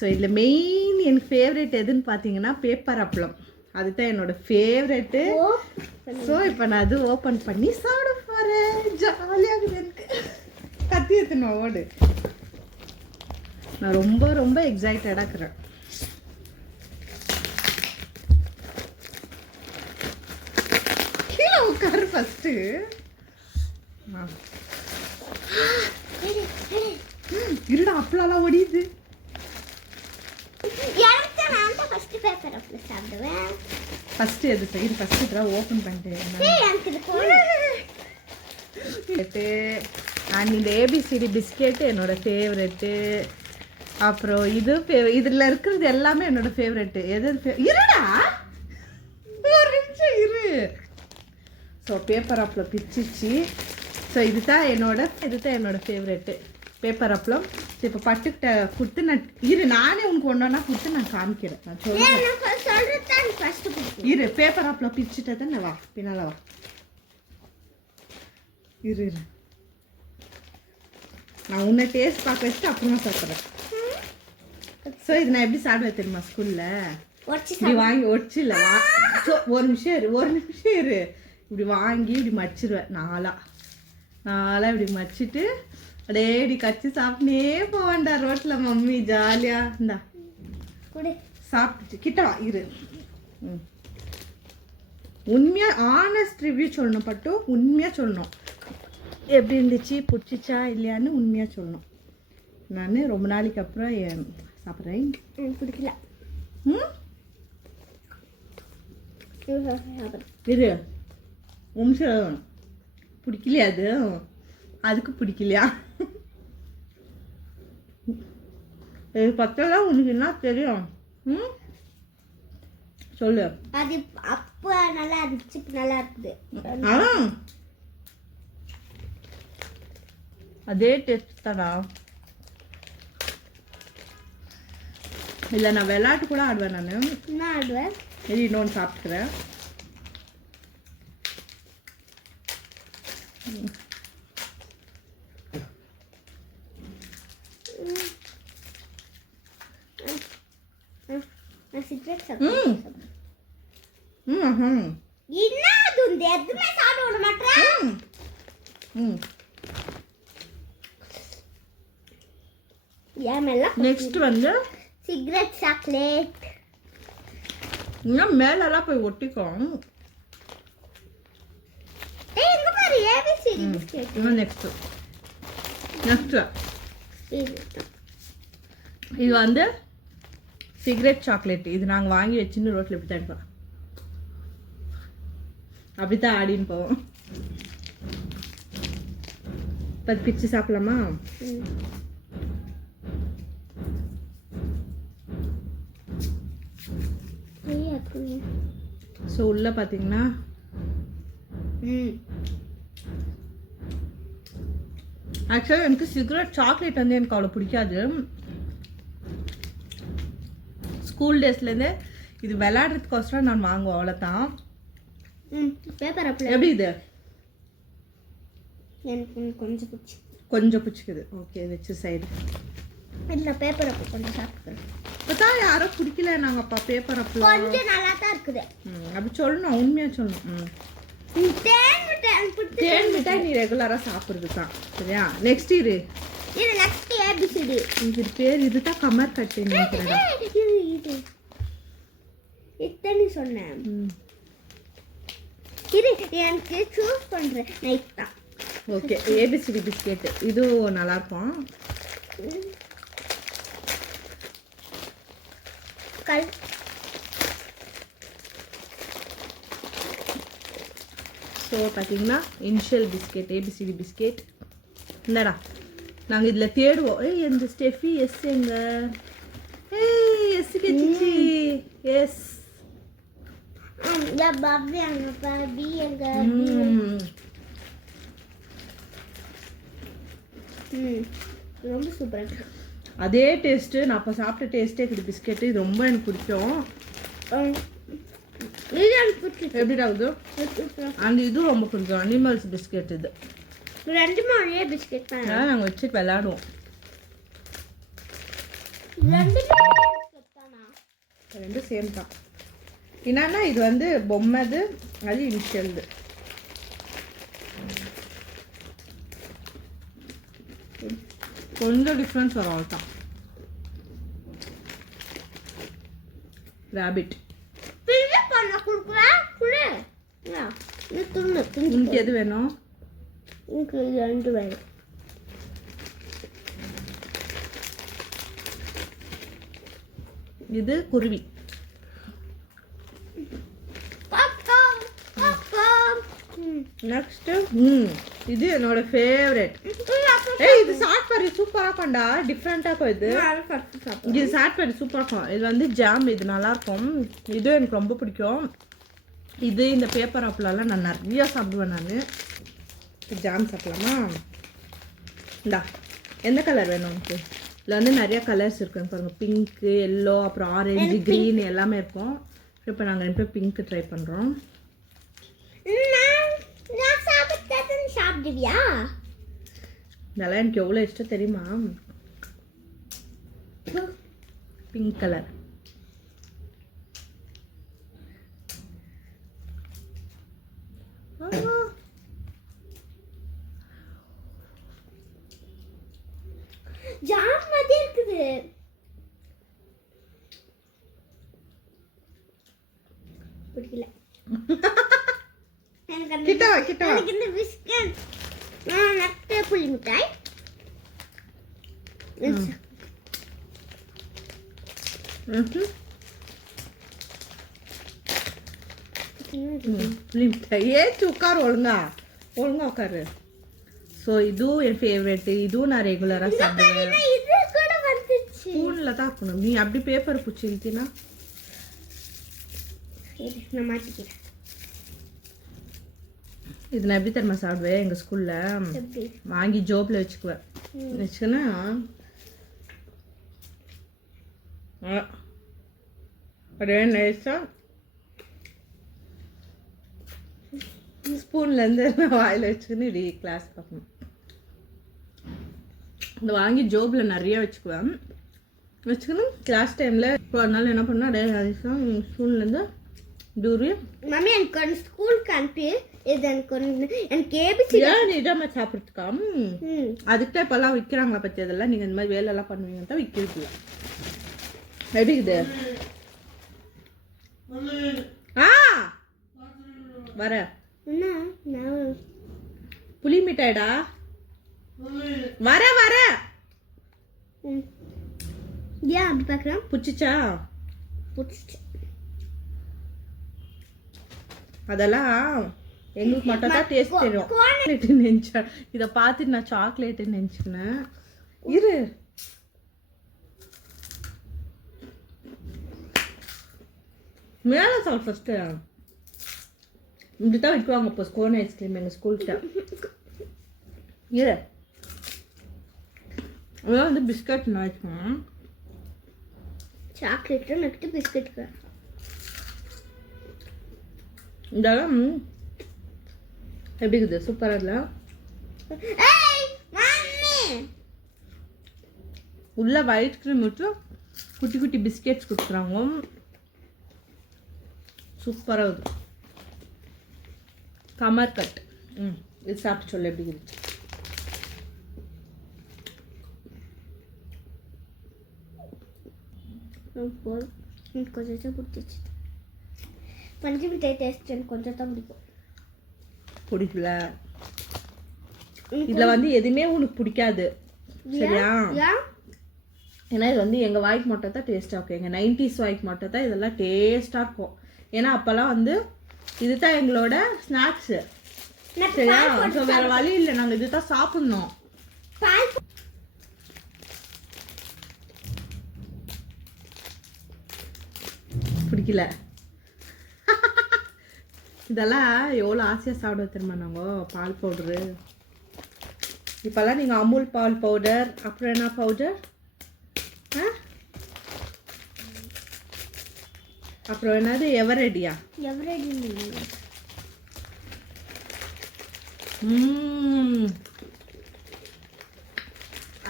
So இதில் main எனக்கு favourite எதுன்னு பார்த்தீங்கன்னா பேப்பர் அப்பளம். அதுதான் என்னோட ஃபேவரெட்டு. ஸோ இப்போ நான் அது ஓப்பன் பண்ணி சாப்பிட போகிறேன். ஜாலியாகுது எனக்கு. கத்தி எடுத்துன்னு ஓடு. நான் ரொம்ப ரொம்ப எக்ஸைட்டடாக இருக்கிறேன். கீழே உட்காரு ஃபஸ்ட்டு. இருடா அப்பளம்லாம் ஒடியுது. ஃபர்ஸ்ட் எது சைடு ஃபர்ஸ்ட் இதெல்லாம் ஓப்பன் பண்ணிட்டு அண்ட் இந்த ஏபிசிடி பிஸ்கெட்டு என்னோட ஃபேவரெட்டு. அப்புறம் இது இதில் இருக்கிறது எல்லாமே என்னோட ஃபேவரெட்டு. எது இருடா ஒரு நிமிஷம் இரு. ஸோ பேப்பர் அப்பளம் பிச்சிச்சு. ஸோ இதுதான் என்னோட ஃபேவரெட்டு பேப்பர் அப்பளம். ஸோ இப்போ பட்டுக்கிட்ட கொடுத்து நான் நானே உனக்கு ஒன்றா கொடுத்து நான் காமிக்கிறேன். நான் சொல்கிறேன் இரு. பேப்பர் அப்பளம் பிச்சுட்டே தான் வா பின்னால் வா. இரு நான் உன்னை டேஸ்ட் பார்க்க வச்சுட்டு அப்புறமா சாப்பிட்றேன். ஸோ இது நான் எப்படி சாப்பிடுவேன் தெரியுமா? ஸ்கூலில் இப்படி வாங்கி ஒடிச்சில்ல. ஸோ ஒரு நிமிஷம் இரு. இப்படி வாங்கி இப்படி மடிச்சிருவேன். நாளாக இப்படி மடிச்சிட்டு அப்படியே இப்படி கச்சி சாப்பிட்டே போவேன்டா ரோட்டில். மம்மி ஜாலியாக இந்தா சாப்பிட்டு கிட்ட வா இரு. உண்மையாக ஆனஸ்ட் ரிவ்யூ சொல்லணும் பட்டு. உண்மையாக சொல்லணும் எப்படி இருந்துச்சு, பிடிச்சிச்சா இல்லையான்னு உண்மையாக சொல்லணும். நான் ரொம்ப நாளைக்கு அப்புறம் சாப்பிட்றேன். பிடிக்கல. இரு நிமிஷம். பிடிக்கலையா? அதுக்கு பிடிக்கலையா? பத்தெல்லாம் உனக்கு என்ன தெரியும்? சொல்லு. அது அப்போ நல்லா இருந்துச்சு, நல்லா இருக்குது. அதே டேஸ்ட் தானா? இல்லை நான் விளையாட்டு கூட ஆடுவேன். நான் என்ன ஆடுவேன்? சரி இன்னொன்று சாப்பிட்டுக்கிறேன். நெக்ஸ்ட் வந்து சிகரெட் சாக்லேட். இன்னும் மேலெல்லாம் போய் ஒட்டிக்கும். நெக்ஸ்ட் இது வந்து சிகரெட் சாக்லேட். இது நாங்கள் வாங்கி வச்சுன்னு ரோட்டில் இப்படி தான் எடுப்போம். அப்படித்தான் ஆடின்னு போவோம். இப்போ பிச்சு சாப்பிடலாமா? ஸோ உள்ள பார்த்தீங்கன்னா ஆக்சுவலாக எனக்கு சிகரெட் சாக்லேட் வந்து எனக்கு அவ்வளோ பிடிக்காது. ஸ்கூல் டேஸ்லேருந்தே இது விளையாடுறதுக்கோசரம் நான் வாங்குவேன், அவ்வளோதான். எப்படி இது? எனக்கு கொஞ்சம் பிடிச்சிக்குது. ஓகே வச்சு சைடு இல்லை பேப்பர் அப்போ கொஞ்சம் சாப்பிட்டுக்கிறேன். இப்போ தான் யாரும் பிடிக்கல நாங்கள் அப்பா பேப்பர் அப்போ கொஞ்சம் நல்லா தான் இருக்குது. அப்படி சொல்லணும், உண்மையாக சொல்லணும். தேன் மிட்டாய் நீ ரெகுலராக சாப்பிட்றது தான் சரியா? நெக்ஸ்ட் இரு. Next ABCD. இது பேர் இதுதான் கமர் கட்டு நினைக்கிறேன். இது இத்தனை சொன்னேன். இது எனக்கு சூஸ் பண்ணுறேன் நைட் தான். ஓகே ஏபிசிடி பிஸ்கெட்டு இதுவும் நல்லாயிருக்கும். ஸோ பார்த்தீங்கன்னா இனிஷியல் பிஸ்கெட் ஏபிசிடி பிஸ்கெட் இந்தடா. நாங்கள் இதில் தேடுவோம். எந்த ஸ்டெஃபி எஸ் எங்க எஸ் கெச்சிச்சி எஸ் ரொம்ப சூப்பராக. அதே டேஸ்ட்டு நான் அப்போ சாப்பிட்ட டேஸ்ட்டே இருக்குது பிஸ்கெட்டு. இது ரொம்ப எனக்கு பிடிக்கும். எப்படிடா இது? அந்த இது ரொம்ப பிடிக்கும் அனிமல்ஸ் பிஸ்கெட். இது ரெண்டுமே ஒரே பிஸ்கெட் தான். நாங்கள் வச்சுட்டு விளையாடுவோம். ரெண்டும் சேம் தான். என்னன்னா இது வந்து பொம்மைது, அது இனிஷியல்து. கொஞ்சம் டிஃப்ரென்ஸ் வரும் அவ்வளோதான். ரேபிட். உனக்கு எது வேணும்? எனக்கு 2 வேணும். இது குருவி. நெக்ஸ்ட் இது என்னோட ஃபேவரட். ஏய் இது சாட்பரி சூப்பரா இருக்கும்டா, டிஃபரெண்டா இருக்கும். இது சாட்பரி சூப்பரா இருக்கும். இது வந்து ஜாம், இது நல்லா இருக்கும். இது எனக்கு ரொம்ப பிடிக்கும். இது இந்த பேப்பர் ஆப்பிளெல்லாம் நான் நிறைய சாப்பிடுவேன். நான் ஜாம் சாப்பிடலாமா? இந்தா எந்த கலர் வேணும் உனக்கு? இதில் வந்து நிறைய கலர்ஸ் இருக்குங்க பாருங்கள். பிங்க்கு, எல்லோ, அப்புறம் ஆரஞ்சு, க்ரீன் எல்லாமே இருக்கும். இப்போ நாங்கள் 2 பேரும் பிங்க்கு ட்ரை பண்ணுறோம். சாப்பிடுவியா? இதெல்லாம் எனக்கு எவ்வளோ இஷ்டம் தெரியுமா? Pink colour. ஜாம் மாதிரி இருக்குது. பிடிக்கல. எனக்கு இந்த பிஸ்கட் நட்டு புளி மிட்டாய். புளி மிட்டாய். ஏச்சு உட்காரு, ஒழுங்கா உட்காரு. ஸோ இதுவும் என் ஃபேவரெட்டு. இதுவும் நான் ரெகுலராக சாப்பிடுவேன். ஸ்பூனில் தான் இருக்கணும். நீ அப்படி பேப்பர் பிடிச்சி இழுத்தினா நான் மாட்டிக்கிறேன். இது நான் எப்படி தெரியுமா சாப்பிடுவேன்? எங்கள் ஸ்கூலில் வாங்கி ஜோப்பில் வச்சுக்குவேன். வச்சுக்கன்னா அப்படியே நைஸாக ஸ்பூன்லேருந்து வாயில் வச்சுக்கின்னு இப்படி கிளாஸ் பார்க்கணும். இந்த வாங்கி ஜோப்பில் நிறைய வச்சுக்குவேன். வச்சுக்கணும் கிளாஸ் டைமில் ஒரு நாள் என்ன பண்ணால் அப்படியே ஸ்பூன்லேருந்து தூரி. மம்மி எனக்கு ஸ்கூலுக்கு அனுப்பி இது எனக்கு ஏபிசி நிஜமா சாப்பிட்றதுக்கா? அதுக்கு தான் இப்போல்லாம் விற்கிறாங்களா பற்றி? அதெல்லாம் நீங்கள் இந்த மாதிரி வேலையெல்லாம் பண்ணுவீங்க தான் விற்கிறது. எப்படி இது? வர புளி மிட்டாய்டா. வர வர ஏன் அப்படி பார்க்குறேன்? பிடிச்சிச்சா? பிடிச்சிச்சு. அதெல்லாம் எங்களுக்கு மட்டும் தான் டேஸ்ட் தெரியும். நினச்சேன் இதை பார்த்துட்டு நான் சாக்லேட்டு நினச்சிக்கினேன். இரு மேலே சாப்பிட் ஃபஸ்ட்டு. இப்படி தான் விற்குவாங்க இப்போ ஸ்கோன் ஐஸ்கிரீம் எங்கள் ஸ்கூல்கிட்ட. இரு அதான் வந்து பிஸ்கட் நான் சாக்லேட்டு நெக்ஸ்ட் பிஸ்கட். இதெல்லாம் எப்படி இருக்குது? சூப்பராக இல்லை? உள்ள ஒயிட் க்ரீம் விட்டு குட்டி குட்டி பிஸ்கெட்ஸ் கொடுக்குறாங்க. சூப்பராக இருக்குது. கமர் கட். இது சாப்பிட்டு சொல்ல எப்படி இருந்துச்சு? கொஞ்சம் பிடிச்சிச்சு. பஞ்சு மிட்டாய் டேஸ்ட் எனக்கு கொஞ்சம் தான் பிடிக்கும். பிடிக்கல. இதில் வந்து எதுவுமே உனக்கு பிடிக்காது சரியா? ஏன்னா இது வந்து எங்கள் வாய்க்கு மட்டும் தான் டேஸ்ட்டாக இருக்கும். எங்கள் 90s வாய்க்கு மட்டும் தான் இதெல்லாம் டேஸ்ட்டாக இருக்கும். ஏன்னா அப்போல்லாம் வந்து இதுதான் எங்களோட ஸ்நாக்ஸு சரியா? ஸோ வேறு வழி இல்லை, நாங்கள் இது தான் சாப்பிட்ணும். பிடிக்கல. இதெல்லாம் எவ்வளோ ஆசையாக சாப்பிட தெரியுமா நாங்கள்? பால் பவுடரு. இப்போல்லாம் நீங்கள் அமுல் பால் பவுடர், அப்புறம் என்ன பவுடர், அப்புறம் என்னது எவரெடியா?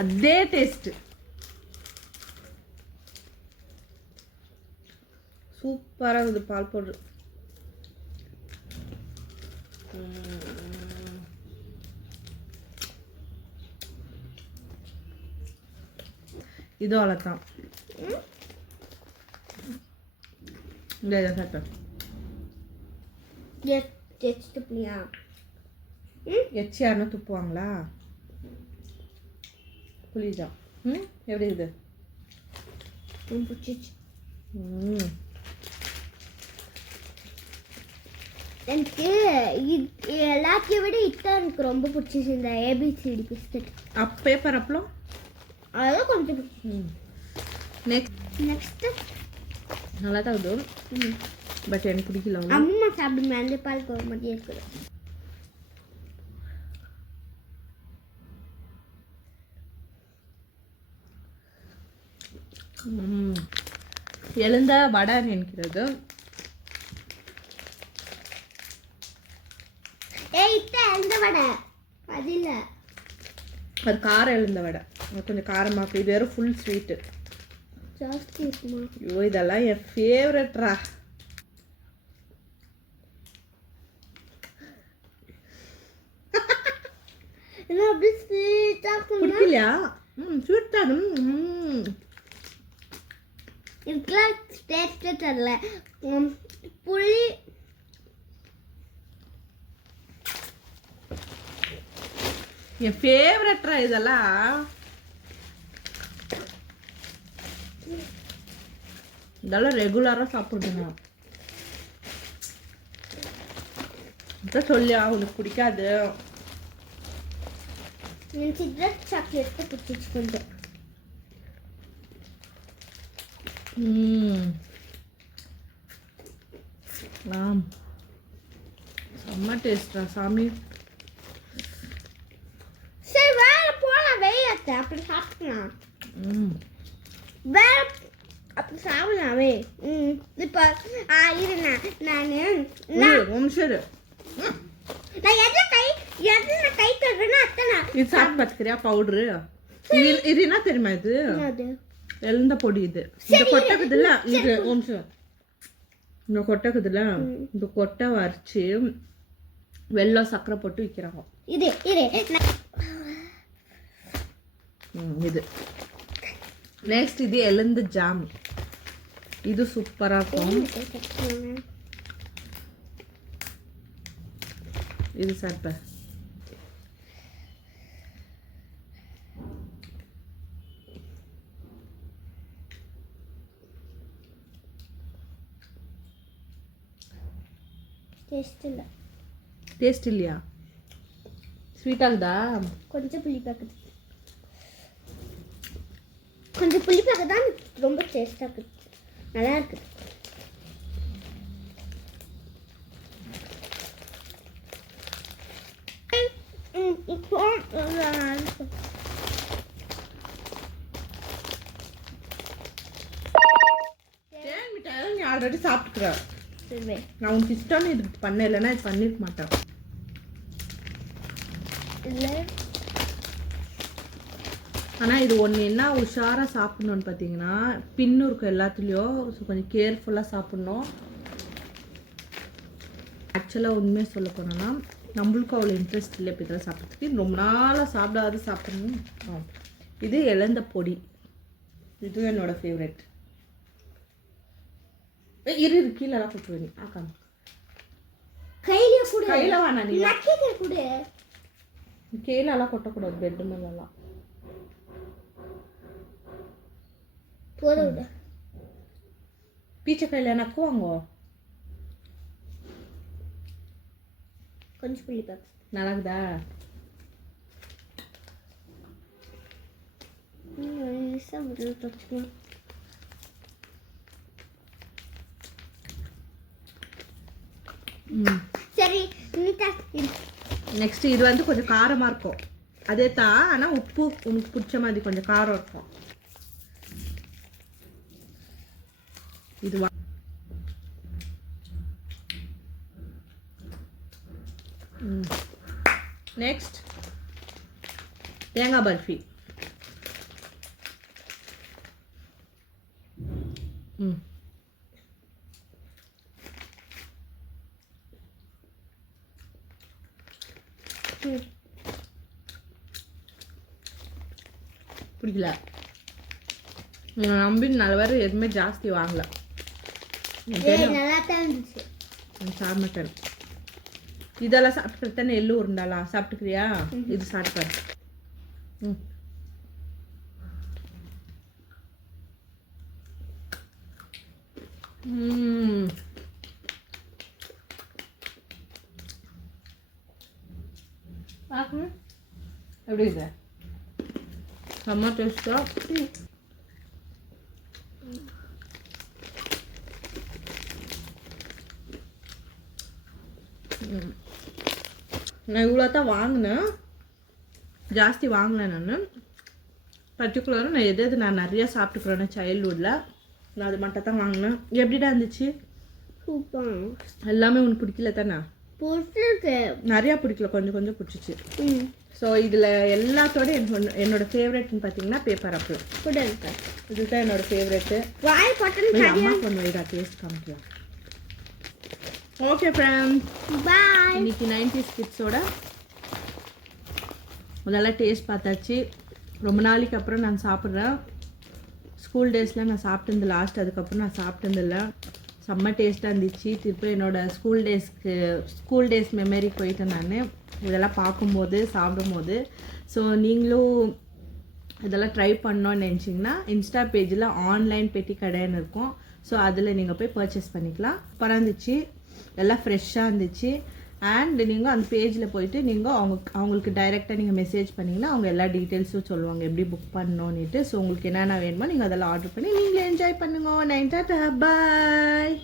அதே டேஸ்ட்டு. சூப்பராக இருக்குது பால் பவுட்ரு. இது அவ்வளோதான். இந்த இதை சாப்பிட்டேன். எச்சுப்பியா? எச்சி யாருன்னா துப்புவாங்களா? புளிதான். எப்படி இது? பிடிச்சிச்சு. எனக்கு எல்லாத்தையும் விட இதான் எனக்கு ரொம்ப பிடிச்சிச்சு, இந்த ஏபிசிடி பிஸ்கட். பேப்பர் அப்பளம் அதெல்லாம் கொஞ்சம் நெக்ஸ்ட்டு நல்லா தான் இது. பட் எனக்கு பிடிக்கல. அம்மா சாப்பிடுமே அந்த பால் போக மாதிரியே இருக்குது. எழுந்த வடை நினைக்கிறது. எழுந்த வடை அது இல்லை, அது காரம் எழுந்த வடை. கொஞ்சம் காரமாக. இது வேறு ஃபுல் ஸ்வீட்டு ஜாஸ்தி இருக்குமா? ஐயோ இதெல்லாம் என் ஃபேவரட்ரா. அப்படி ஸ்வீட்டாக பிடிக்கலையா? ஸ்வீட் தான். இதுக்கெல்லாம் டேஸ்ட்டே தரல. புளி என் ஃபேவரட்ரா இதெல்லாம். இதெல்லாம் ரெகுலராக சாப்பிடுங்க. அதான் சொல்லியா உனக்கு பிடிக்காது. சிகரெட் சாக்லேட் பிடிச்சிச்சு கொஞ்சம். ஆம் செம்ம டேஸ்டா சாமி. சரி வேற போலாம், வெயிலத்தை அப்படி சாப்பிடலாம். வேற அப்படி சாப்பிடலாமே. இப்போ இருண்ணா நான் சரி எதில் கை தடுறேன்னா அத்தனை இது சாப்பிட்டு பார்த்துக்கிறியா பவுட்ரு? இது என்ன தெரியுமா? இது எழுந்த பொடி. இது இந்த கொட்டைக்குதுல்ல, இது நிமிஷம். இந்த கொட்டைக்குதுல்ல, இந்த கொட்டை வரைச்சி வெல்லம் சர்க்கரை போட்டு விற்கிறாங்க. இது இது நெக்ஸ்ட். இது எழுந்த ஜாம். இது சூப்பராக இருக்கும். இது சாப்பிட்ட டேஸ்ட் இல்லையா? ஸ்வீட் ஆகுதா? கொஞ்சம் புளிப்பாக்குது. கொஞ்சம் புளிப்பாக்கு தான் ரொம்ப டேஸ்டாக இருக்குது. நல்லா இருக்குது. நீ ஆல்ரெடி சாப்பிட்டுக்கிற. நான் உனக்கு இஷ்டம்னு இது பண்ண, இல்லைன்னா இது பண்ணிருக்க மாட்டேன். இல்லை ஆனால் இது ஒன்று என்ன உஷாராக சாப்பிட்ணுன்னு பார்த்தீங்கன்னா, பின்னு இருக்கும் எல்லாத்துலேயும். ஸோ கொஞ்சம் கேர்ஃபுல்லாக சாப்பிட்ணும். ஆக்சுவலாக உண்மையாக சொல்ல போனோன்னா நம்மளுக்கும் அவ்வளோ இன்ட்ரெஸ்ட் இல்லை இப்போ இதெல்லாம் சாப்பிட்றதுக்கு. ரொம்ப நாளாக சாப்பிடாத சாப்பிடணும். இது இழந்த பொடி. இதுவும் என்னோட ஃபேவரெட். இரு கீழெல்லாம் போட்டு நீ ஆக்காம கையில கூட கையில் வேணா நீ கூட கீழெல்லாம் கொட்டக்கூடாது. பெட்டு மேலெல்லாம் போதும். பீச்சை கையில் நக்குவாங்க. கொஞ்சம் புளி பாக்கு நல்லா இருக்குதா? சரி நெக்ஸ்ட் இது வந்து கொஞ்சம் காரமாக இருக்கும். அதே தான், ஆனால் உப்பு உனக்கு பிடிச்ச மாதிரி கொஞ்சம் காரம் இருக்கும். இது நெக்ஸ்ட் தேங்காய் பர்ஃபி. ம். பிடிக்கல. நம்பி நல்ல வேறு எதுவுமே ஜாஸ்தி வாங்கல. நல்லா தான் இருந்துச்சு. சாப்பிட மாட்டேன். இதெல்லாம் சாப்பிட்டு தானே எள்ளு உருண்டாளா சாப்பிட்டுக்கிறியா? இது சாப்பிட்டு ம். எப்படி இது செம்ம டேஸ்டா. நான் இவ்வளோ தான் வாங்கினேன், ஜாஸ்தி வாங்கினேன். நான் பர்டிகுலராக நான் எது நான் நிறையா சாப்பிட்டுக்கிறேன்னு சைல்ட்ஹுட்டில் நான் அது மட்டும் தான் வாங்கினேன். எப்படிடா இருந்துச்சு? சூப்பர். எல்லாமே உனக்கு பிடிக்கல தானே? பிடிச்சிருக்கு. நிறையா பிடிக்கல, கொஞ்சம் கொஞ்சம் பிடிச்சிச்சு. ஸோ இதில் எல்லாத்தோட என்னோட ஃபேவரெட்னு பார்த்தீங்கன்னா பேப்பர் அப்பளம். இதுதான் என்னோட ஃபேவரெட்டு. அம்மா கொஞ்சம் வைடா டேஸ்ட் காமிக்கலாம். ஓகே ஃப்ரெண்ட்ஸ், பாய். இன்னைக்கு 90s கிட்ஸோட முதல்ல டேஸ்ட் பார்த்தாச்சு. ரொம்ப நாளைக்கு அப்புறம் நான் சாப்பிட்றேன். ஸ்கூல் டேஸில் நான் சாப்பிட்டது லாஸ்ட், அதுக்கப்புறம் நான் சாப்பிட்டதில்ல. செம்ம டேஸ்ட்டாக இருந்துச்சு. திருப்பி என்னோடய ஸ்கூல் டேஸ் மெமரி போயிட்டேன் நான் இதெல்லாம் பார்க்கும்போது சாப்பிடும்போது. ஸோ நீங்களும் இதெல்லாம் ட்ரை பண்ணோன்னு நினச்சிங்கன்னா இன்ஸ்டா பேஜில் ஆன்லைன் பெட்டி கடைன்னு இருக்கும். ஸோ அதில் நீங்கள் போய் பர்ச்சேஸ் பண்ணிக்கலாம். பறந்துச்சு, எல்லாம் ஃப்ரெஷ்ஷாக இருந்துச்சு. அண்ட் நீங்கள் அந்த பேஜில் போயிட்டு நீங்கள் அவங்களுக்கு டைரெக்டாக நீங்கள் மெசேஜ் பண்ணிங்கன்னா அவங்க எல்லா டீட்டெயில்ஸும் சொல்லுவாங்க எப்படி புக் பண்ணணுன்னுட்டு. ஸோ உங்களுக்கு என்னென்ன வேணுமோ நீங்கள் அதெல்லாம் ஆர்டர் பண்ணி நீங்களே என்ஜாய் பண்ணுங்க. நைன் டாட்டா, பாய்.